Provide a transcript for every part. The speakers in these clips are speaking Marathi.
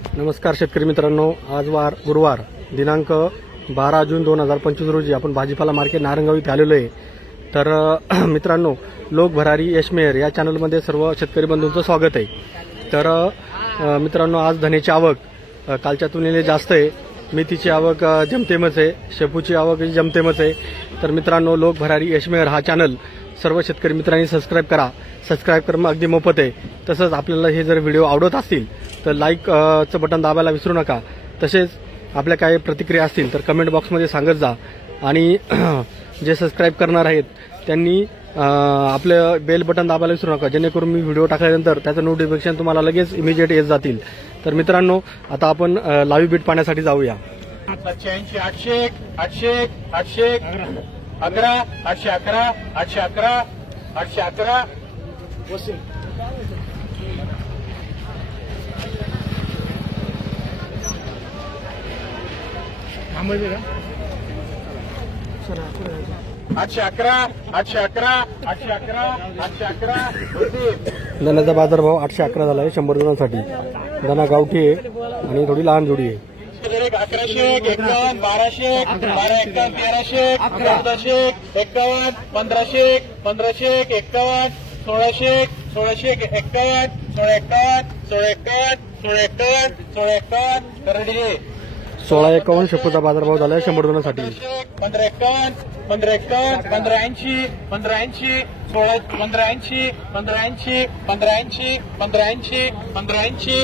नमस्कार शेतकरी मित्रांनो, आज वार गुरुवार दिनांक 12 जून 2025 रोजी आपण भाजीपाला मार्केट नारंगाव इथे आलेलो आहे। तर मित्रांनो, लोक भरारी यशमेर या चॅनलमध्ये सर्व शेतकरी बंधूंचं स्वागत आहे। तर मित्रांनो, आज धनेची आवक कालच्या तुलनेने जास्त आहे, मेथीची आवक जमतेमच आहे, शेपूची आवक जमतेमच आहे। तर मित्रांनो, लोक भरारी यशमेर हा चॅनल सर्व शेतकरी मित्रांनी सबस्क्राईब करा। सबस्क्राईब करणं अगदी मोफत आहे। तसंच आपल्याला हे जर व्हिडिओ आवडत असतील तर लाईकचं बटन दाबायला विसरू नका। तसेच आपल्या काही प्रतिक्रिया असतील तर कमेंट बॉक्समध्ये सांगत जा। आणि जे सबस्क्राईब करणार आहेत त्यांनी आपलं बेल बटन दाबायला विसरू नका, जेणेकरून मी व्हिडिओ टाकल्यानंतर त्याचं नोटिफिकेशन तुम्हाला लगेच इमिजिएट येत जातील। तर मित्रांनो, आता आपण लाईव्ह बीट पाहण्यासाठी जाऊया। 780 800 800 800 11 811 811 811 811 811 811 811 धनाचा बाजारभाव 811 झाला आहे 100 जणांसाठी। धना गावठी आहे आणि थोडी लहान जोडी आहे। 1100 51 1200 12 51 1300 1400 51 1500 1500 51 1600 1600 51 16 51 16 51 16 51 16 51 करडी 1651 शेपूचा बाजारभाव झाला आहे 100 जणांसाठी। 15 51 15 51 1580 1580 16 1580 1580 1580 1580 1580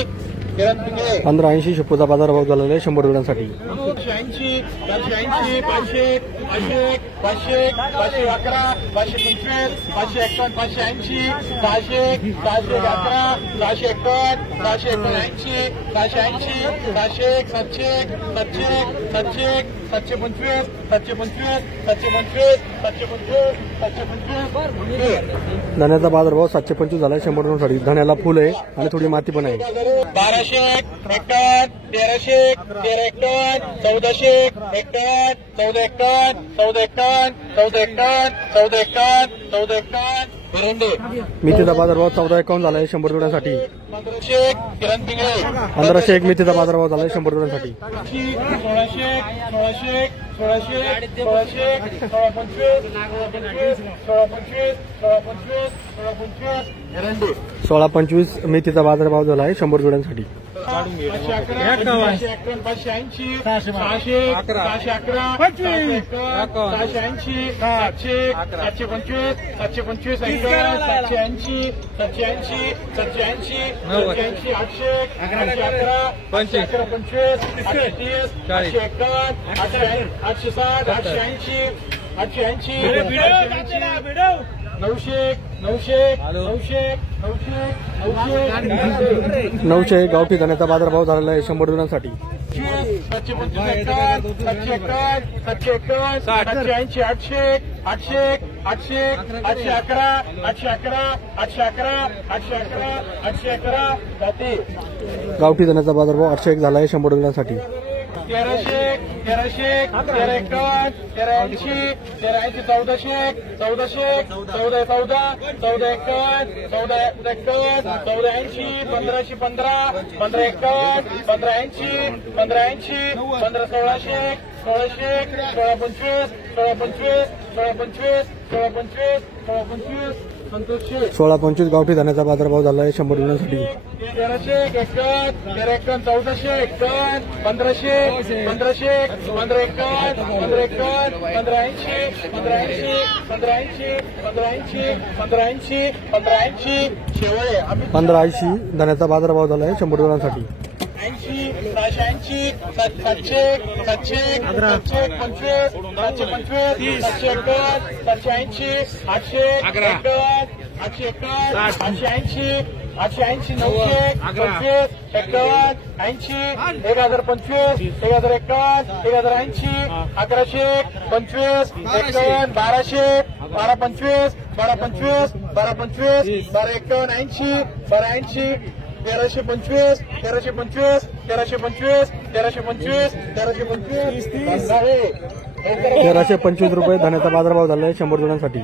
1580 शेपूचा बाजारभाव झाला आहे 100 जणांसाठी। 480 480 500 500 500 511 525 551 580 600 611 651 679 680 600 700 700 700 725 725 725 725 725 धन्याचा बाजारभाव 725 झाला आहे 100 जणांसाठी। धन्याला फुल आहे आणि थोडी माती पण आहे। 1200 51 1300 13 1400 51 14 51 14 51 14 51 14 51 एरंडे मेथीचा बाजारभाव 1451 झाला आहे 100 जणांसाठी। 1500 किरण पिंगळे 1501 मेथीचा बाजारभाव झाला आहे 100 जणांसाठी। 1600 1600 1600 1600 1625 एरंडे 1625 मेथीचा बाजारभाव झाला आहे 100 जोड्यांसाठी। 580 680 611 680 700 725 725 780 780 780 780 800 811 825 830 851 860 880 880 900 900 900 900 गावठी धन्याचा बाजारभाव झालेला आहे 100 जणांसाठी। 751 751 751 780 800 800 800 811 811 811 811 811 जाते गावठी धन्याचा बाजारभाव 801 झाला आहे 100 जणांसाठी। 1300 1300 1351 1380 1380 1400 1400 14 14 14 51 14 51 14 80 1500 15 15 51 15 80 15 80 15 1600 1600 16 25 16 25 16 25 16 25 16 25 संतोषी 1625 गावठी धन्याचा बाजारभाव झाला आहे 100 जणांसाठी। 1300 51 13 1400 51 1500 1500 15 51 15 51 1580 1580 1580 1580 1580 1580 शेवळे 1580 धन्याचा बाजारभाव झाला आहे 100 जणांसाठी। 80 780 700 700 700 25 725 751 780 800 51 851 880 880 900 25 51 80 1025 1051 1080 1100 25 51 1200 1225 1225 1225 1251 80 1280 1325 1325 1325 1325 1325 1325 1325 रुपये धन्याचा बाजारभाव झाला आहे 100 जुड्यांसाठी.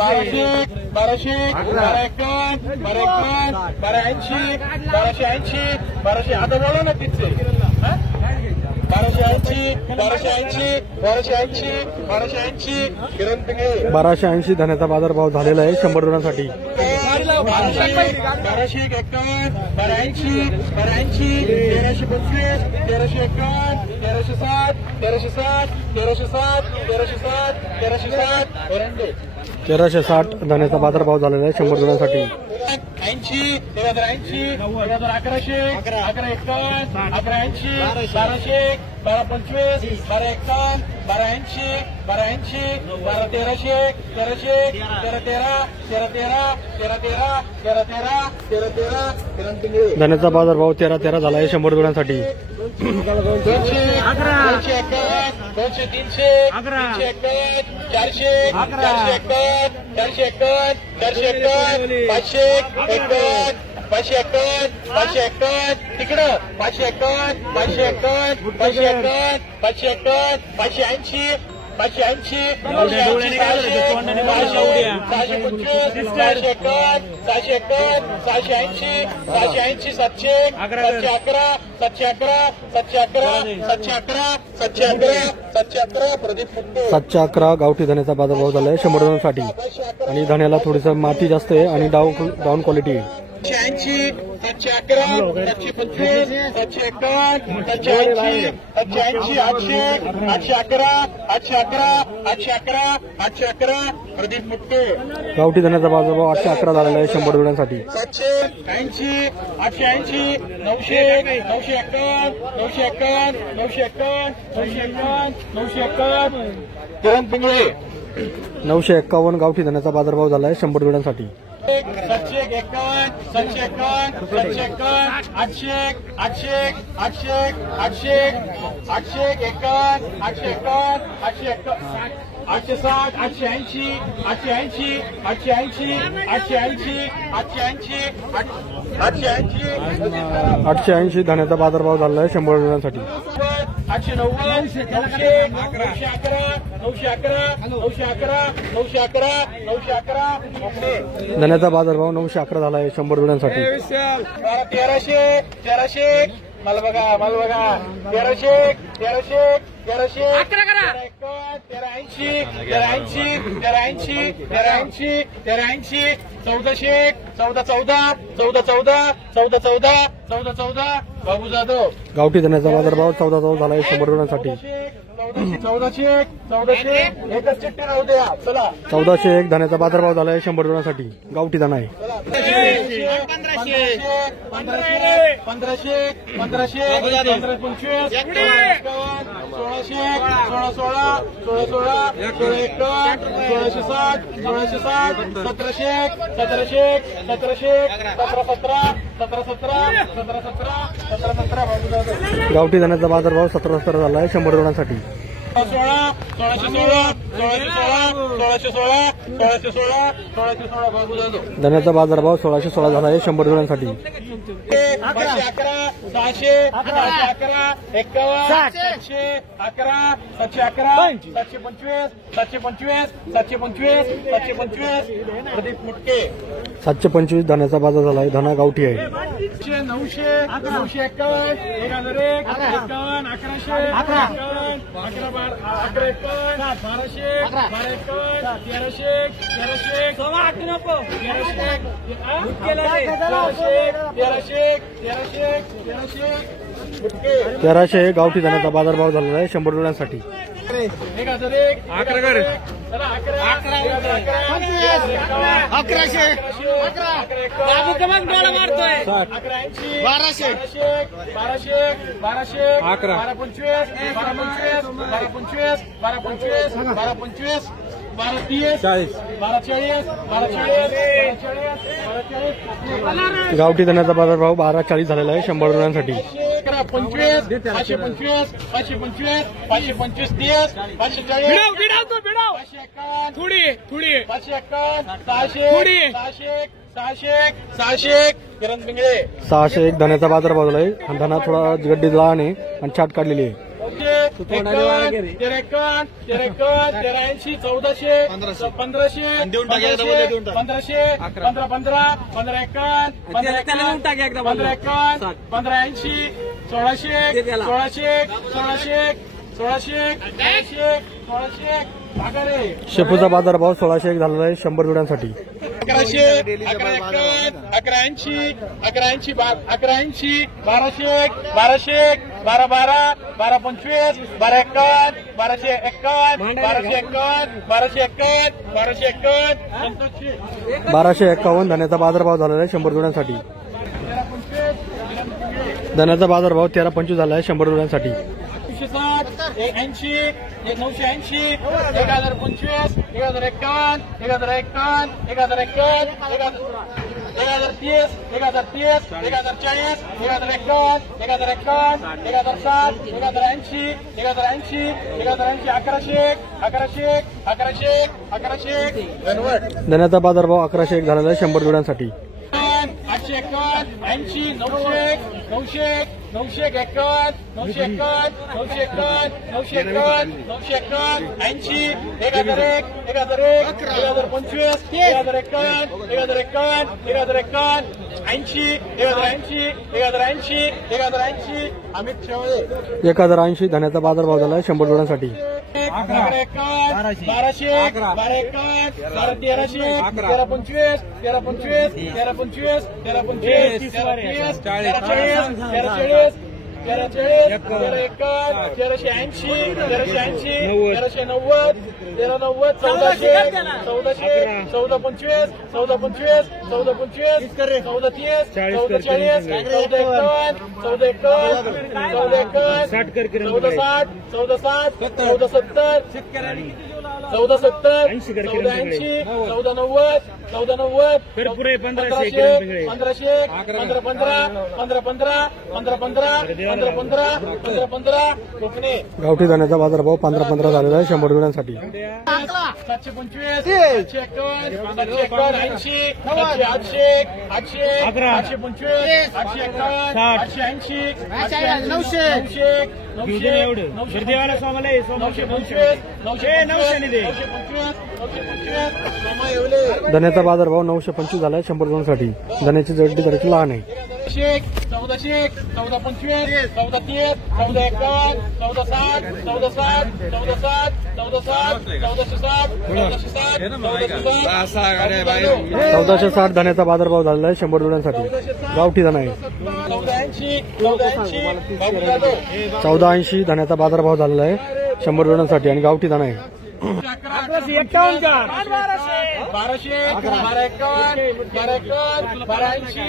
1200 1200 1251 1251 1280 1280 1200 आता बोला ना तिथे 1280 1280 1280 1280 किरण पिंगळे 1280 धन्याचा बाजारभाव झालेला आहे 100 जुड्यांसाठी. 1251 1280 1280 1325 1351 1360 1360 1360 1360 1360 1360 धन्याचा बाजारभाव झालेला आहे 100 जुड्यांसाठी. 80 1380 1111 1151 1180 1200 1225 1251 1280 1280 1213 1300 1313 1313 1313 1313 1313 किरण पिंगळे धन्याचा बाजारभाव 1313 झाला आहे 100 जुड्यांसाठी. 200 251 200 300 351 400 451 451 451 500 51 551 551 तिकडं 551 551 551 551 580 580 650 680 780 711 711 711 711 711 प्रदीप फुटतो 711 गावठी धन्याचा बाजारभाव झाला आहे 100 जुड्यांसाठी. आणि धन्याला थोडीसं माती जास्त आहे आणि डाऊन क्वालिटी आहे. 780 711 725 751 780 780 800 811 811 811 811 प्रदीप मुटके गावठी धन्याचा बाजारभाव 811 झालेला आहे 100 जुड्यांसाठी. 780 880 900 951 951 951 951 951 किरण पिंगळे 951 गावठी धन्याचा बाजारभाव झाला आहे 100 जुड्यांसाठी. 751 751 751 800 800 800 800 851 851 860 880 880 880 880 880 880 धन्याचा बाजारभाव झाला आहे 100 जुड्यांसाठी. 890 900 911 911 911 911 911 धन्याचा बाजारभाव 911 झाला आहे 100 जुड्यांसाठी. 1300 1300 मला बघा 1300 1300 1300 1380 1380 1380 1380 1380 1400 14 14 14 14 14 14 14 बाबू जाधव गावठी धन्याचा बाजारभाव 14 झाला आहे 100 जुड्यांसाठी. 1400 एकच चिठ्ठी राहू द्या चला 1401 धन्याचा बाजारभाव झाला आहे 100 जुड्यांसाठी. गावठी धना आहे. 1500 1500 1500 1525 1600 16 16 16 16 1760 1760 1700 1717 1717 1717 1717 बाबू जाधव गावठी धन्याचा बाजारभाव 17 झाला आहे 100 जुड्यांसाठी. 16 बाबू जाधव धन्याचा बाजारभाव 1616 झाला आहे 100 जुड्यांसाठी. 511 600 711 51 711 711 725 725 725 725 प्रदीप मुटके 725 धन्याचा बाजार झाला आहे. धना गावठी आहे. 900 951 1001 51 1100 11 1200 1300 तेराशे गावठी धन्याचा बाजारभाव झालेला आहे 100 जुड्यांसाठी. 1001 11 1100 बाबू कमाल डोळा मारतोय 1200 1200 1200 1225 1225 1225 1225 1230 1240 1240 गावठी धन्याचा बाजारभाव 1240 झालेला आहे 100 जुड्यांसाठी. 25 525 525 525 30 540 थोडी 551 600 किरण पिंगळे 601 धन्याचा बाजारभाव झाला आहे. आणि धना थोडा गड्डी लहान आहे आणि छाट काढलेली आहे. तेरा एकावन्न 1380 1400 1500 1500 15 15 15 एकावन्न 15 एकावन्न 1580 1600 भागा रे. शेपूचा बाजारभाव 1601 झालेला आहे 100 जोड्यांसाठी. 1100 11 एकावन्न 1180 1180 1200 1200 12 12 12 25 12 एकावन्न 1251 धान्याचा बाजारभाव झालेला आहे 100 जोड्यांसाठी. धान्याचा बाजारभाव 1325 झाला आहे 100 जोड्यांसाठी. 980 980 1025 1051 1051 1051 1030 1030 1040 1051 1051 1060 1080 1080 1100 1100 धान्याचा बाजारभाव 1101 झालेला आहे 100 जोड्यांसाठी. 851 80 900 900 900 एकावन्न 900 एकावन्न 900 एकावन्न 900 एकावन्न 900 एकावन्न 80 1001 1001 1025 1051 1051 1051 80 1080 1080 1080 अमित शेवळे 1080 धान्याचा बाजारभाव झाला आहे 100 जोड्यांसाठी. 12 1200 12 एकावन्न 1300 1325 1325 1325 1325 1340 1380 1380 1390 1390 1400 1425 1425 1425 1430 1440 गावठी धान्याचा बाजारभाव 15-15 झालेला आहे 100 जोड्यांसाठी. 725 751 780 800 825 880 900 धान्याचा बाजारभाव 925 झाला आहे 100 जोड्यांसाठी. धान्याची जड्डी जरा लहान आहे. 1400 1425 1430 1451 1460 1460 1460 धान्याचा बाजारभाव झालेला आहे 100 जोड्यांसाठी. गावठी धान आहे. 1480 धान्याचा बाजारभाव झालेला आहे 100 जोड्यांसाठी आणि गावठी धान आहे. 1200 12 एकावन्न 1280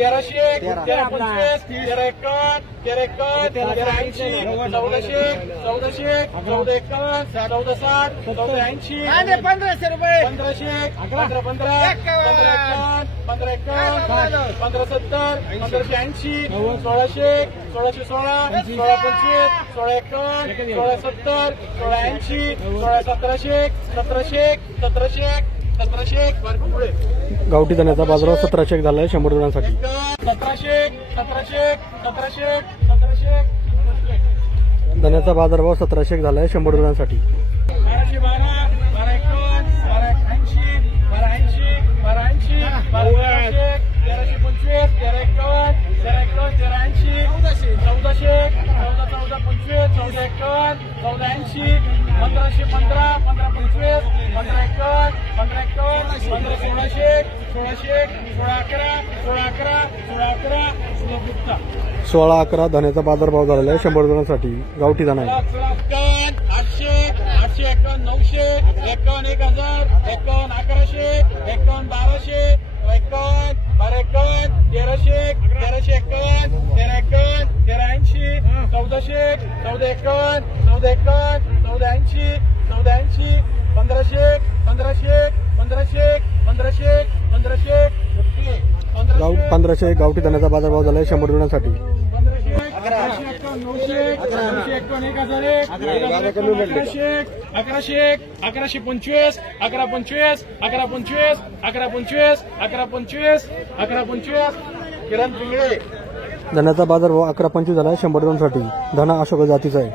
1300 1325 1351 1380 1400 1400 1451 1460 1480 1500 रुपये 1500 15 15 15 1570 1580 1600 1616 1625 1651 1670 1680 1700 1700 1700 1700 गावठी धान्याचा बाजारभाव 1701 झाला आहे 100 जोड्यांसाठी. 1700 1700 1700 1700 धान्याचा बाजारभाव 1701 झाला आहे 100 जोड्यांसाठी. 1212 12 एकावन्न 1280 1280 1280 1325 1351 1380 1400 14 25 14 एकावन्न 1480 1500 15 15 25 15 एकावन्न 15 एकावन्न 15 1600 1600 16-11 धान्याचा बाजारभाव झालेला आहे 100 जोड्यांसाठी. गावठी धान आहे. 800 800 51 900 51 1000 51 1100 51 1200 51 12 1300 1300 51 13 1380 1400 14 51 14 14 1500 1500 1500 1500 1500 गावठी धान्याचा बाजारभाव झाला आहे 100 जोड्यांसाठी. 1125 किरण पिंगळे धान्याचा बाजारभाव 11-25 झाला आहे 100 जोड्यांसाठी. धान अशोक जातीचा आहे.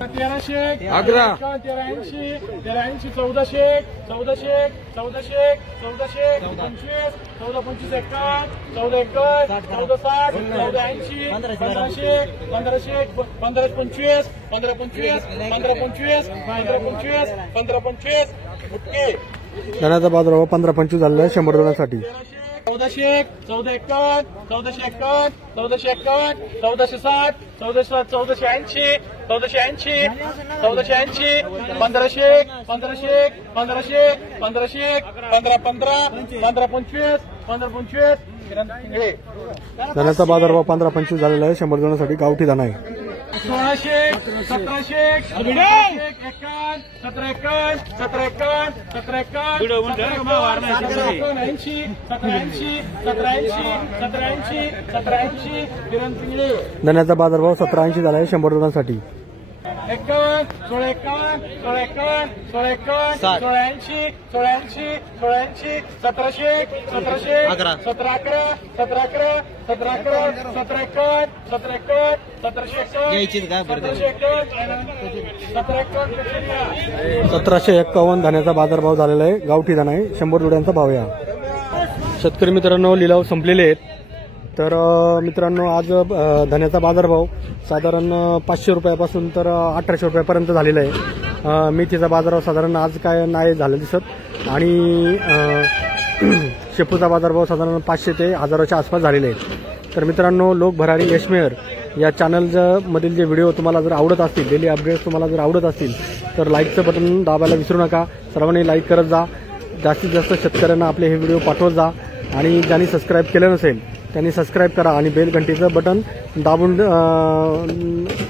1300 11 1380 1380 1400 1400 1400 1400 25 14 25 14 14 14 14 15 15 25 15 25 15 25 15 25 15 25 ओके. धण्याचा बाजारभाव 15-25 झालेला आहे 100 रुपयांसाठी. 1400 1451 1451 1451 1460 1480 1480 1480 1500 1500 1500 1500 15 15 15 25 15 25 धण्याचा बाजारभाव 15-25 झालेला आहे 100 रुपयांसाठी गावठी धना आहे. 1600 1700 17 17 धण्याचा बाजारभाव 17-80 झाला आहे 100 रुपयांसाठी. 51 16 51 16 51 16 81 16 81 1700 17 17 17 17 1751 धान्याचा बाजारभाव झालेला आहे. गावठी धाना आहे 100 रुपयांचा भाव आहे. शेतकरी मित्रांनो लिलाव संपलेले आहेत. तर मित्रांनो आज धान्याचा बाजारभाव साधारण 500 रुपयापासून तर 1800 रुपयापर्यंत झालेला आहे. मेथीचा बाजारभाव साधारण आज काय नाही झालं दिसत आणि शेपूचा बाजारभाव साधारण 500 ते 1000च्या आसपास झालेले आहेत. तर मित्रांनो लोक भरारी यशमेर या चॅनलमधील जे व्हिडिओ तुम्हाला जर आवडत असतील, डेली अपडेट्स तुम्हाला जर आवडत असतील तर लाईकचं बटन दाबायला विसरू नका. सर्वांनी लाईक करत जा. जास्तीत जास्त शेतकऱ्यांना आपले हे व्हिडिओ पाठवत जा आणि ज्यांनी सबस्क्राईब केलं नसेल त्यांनी सबस्क्राईब करा आणि बेल घंटीचं बटन दाबून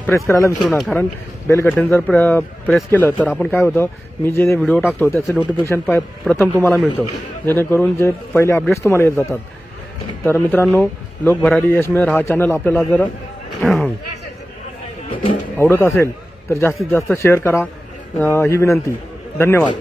प्रेस करायला विसरू नका. कारण बेल घंटीनं जर प्रेस केलं तर आपण काय होतं, मी जे व्हिडिओ टाकतो त्याचे नोटिफिकेशन प्रथम तुम्हाला मिळतं, जेणेकरून जे पहिले अपडेट्स तुम्हाला येत जातात. तर मित्रांनो लोक भरारी यशमेर हा चॅनल आपल्याला जर आवडत असेल तर जास्तीत जास्त शेअर करा ही विनंती. धन्यवाद.